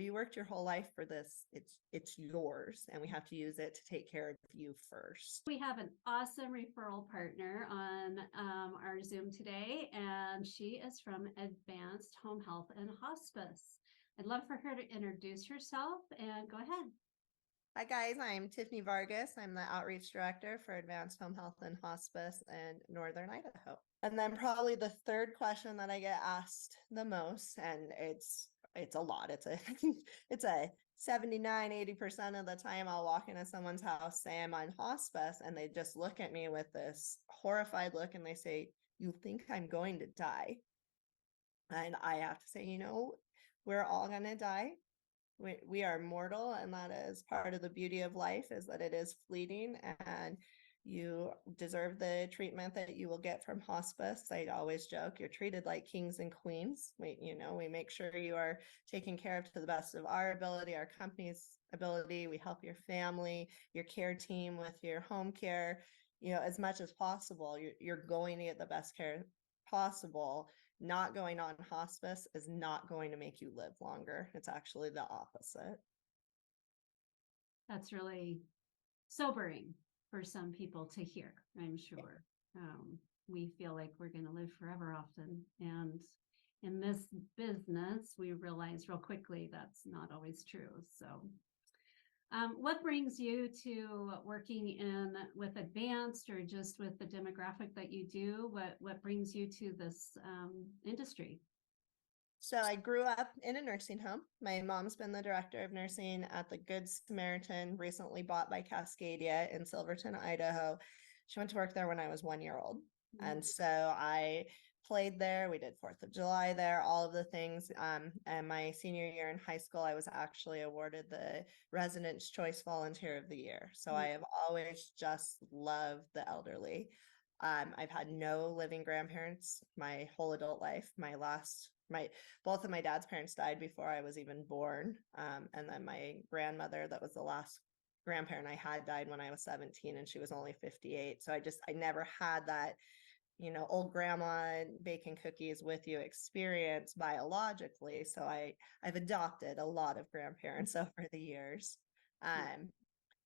well, you worked your whole life for this. It's yours, and we have to use it to take care of you first. We have an awesome referral partner on our Zoom today, and she is from Advanced Home Health and Hospice. I'd love for her to introduce herself, and go ahead. Hi guys, I'm Tiffany Vargus. I'm the Outreach Director for Advanced Home Health and Hospice in Northern Idaho. And then probably the third question that I get asked the most, and it's a lot. It's a 79-80% of the time I'll walk into someone's house, say I'm on hospice, and they just look at me with this horrified look and they say, "You think I'm going to die?" And I have to say, we're all going to die. We are mortal, and that is part of the beauty of life, is that it is fleeting, and you deserve the treatment that you will get from hospice. I always joke, you're treated like kings and queens. We make sure you are taken care of to the best of our ability, our company's ability. We help your family, your care team with your home care, as much as possible. You're going to get the best care possible. Not going on hospice is not going to make you live longer. It's actually the opposite. That's really sobering for some people to hear, I'm sure. We feel like we're going to live forever often. And in this business, we realize real quickly that's not always true. So what brings you to working with Advanced, or just with the demographic that you do? What brings you to this industry? So I grew up in a nursing home. My mom's been the director of nursing at the Good Samaritan, recently bought by Cascadia in Silverton, Idaho. She went to work there when I was 1 year old. Mm-hmm. And so I played there. We did 4th of July there, all of the things. And my senior year in high school, I was actually awarded the Resident's Choice Volunteer of the Year. So I have always just loved the elderly. I've had no living grandparents my whole adult life. Both of my dad's parents died before I was even born. And then my grandmother, that was the last grandparent I had, died when I was 17, and she was only 58. So I never had that, old grandma baking cookies with you experience biologically. So I've adopted a lot of grandparents over the years.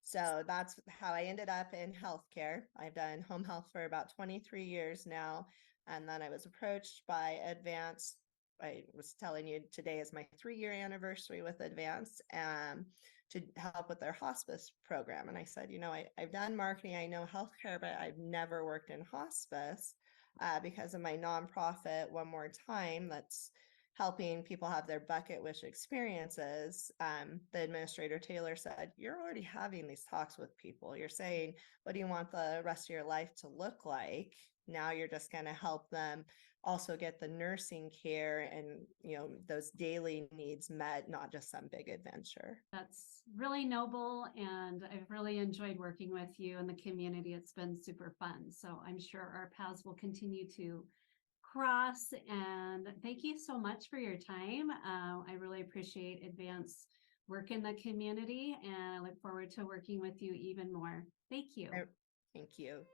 So that's how I ended up in healthcare. I've done home health for about 23 years now. And then I was approached by Advanced. I was telling you, today is my 3-year anniversary with Advanced, to help with their hospice program. And I said, I've done marketing, I know healthcare, but I've never worked in hospice because of my nonprofit, One More Time, that's helping people have their bucket wish experiences. The administrator, Taylor, said, "You're already having these talks with people. You're saying, what do you want the rest of your life to look like? Now you're just going to help them also get the nursing care and, those daily needs met, not just some big adventure." That's really noble, and I've really enjoyed working with you and the community. It's been super fun. So I'm sure our paths will continue to cross, and thank you so much for your time. I really appreciate Advanced work in the community, and I look forward to working with you even more. Thank you. Thank you.